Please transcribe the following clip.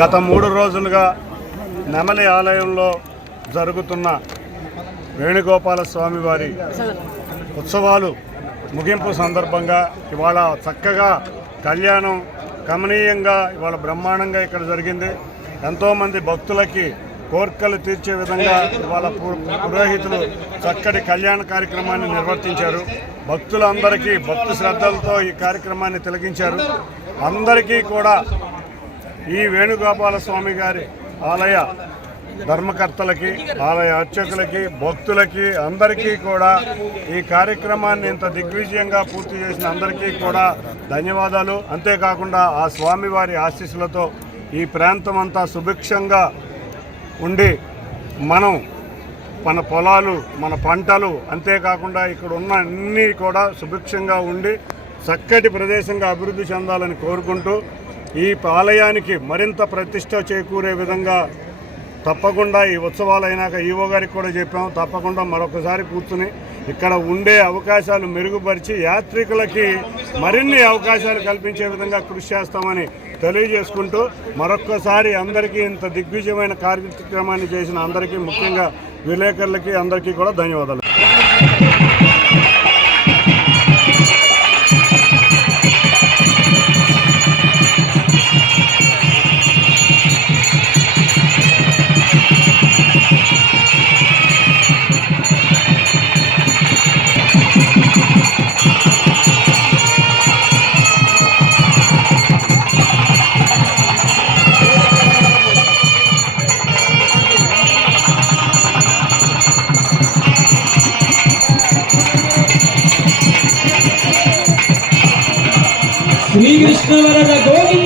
గత 3 రోజులుగా నెమలి ఆలయంలో జరుగుతున్న వేణుగోపాల స్వామి వారి ఉత్సవాలు ముగింపు సందర్భంగా ఇవాళ చక్కగా కళ్యాణం కమనీయంగా ఇవాళ బ్రహ్మాండంగా ఇక్కడ జరిగింది. ఎంతోమంది భక్తులకి కోర్కెలు తీర్చే విధంగా ఇవాళ పురోహితులు చక్కటి కళ్యాణ కార్యక్రమాన్ని నిర్వర్తించారు. భక్తులందరికీ భక్తి శ్రద్ధలతో ఈ కార్యక్రమాన్ని తిలకించారు. అందరికీ కూడా ఈ వేణుగోపాల స్వామి గారి ఆలయ ధర్మకర్తలకి, ఆలయ అర్చకులకి, భక్తులకి అందరికీ కూడా ఈ కార్యక్రమాన్ని ఇంత దిగ్విజయంగా పూర్తి చేసిన అందరికీ కూడా ధన్యవాదాలు. అంతేకాకుండా ఆ స్వామివారి ఆశీస్సులతో ఈ ప్రాంతం అంతా సుభిక్షంగా ఉండి మన పొలాలు, మన పంటలు, అంతేకాకుండా ఇక్కడ ఉన్న అన్నీ కూడా సుభిక్షంగా ఉండి చక్కటి ప్రదేశంగా అభివృద్ధి చెందాలని కోరుకుంటూ ఈ ఆలయానికి మరింత ప్రతిష్ట చేకూరే విధంగా తప్పకుండా ఈ ఉత్సవాలు అయినాక ఈవో గారికి కూడా చెప్పాము, తప్పకుండా మరొకసారి కూర్చుని ఇక్కడ ఉండే అవకాశాలు మెరుగుపరిచి యాత్రికులకి మరిన్ని అవకాశాలు కల్పించే విధంగా కృషి చేస్తామని తెలియజేసుకుంటూ మరొక్కసారి అందరికీ ఇంత దిగ్విజయమైన కార్యక్రమాన్ని చేసిన అందరికీ, ముఖ్యంగా విలేకరులకి అందరికీ కూడా ధన్యవాదాలు. శ్రీకృష్ణ వరద గోవింద.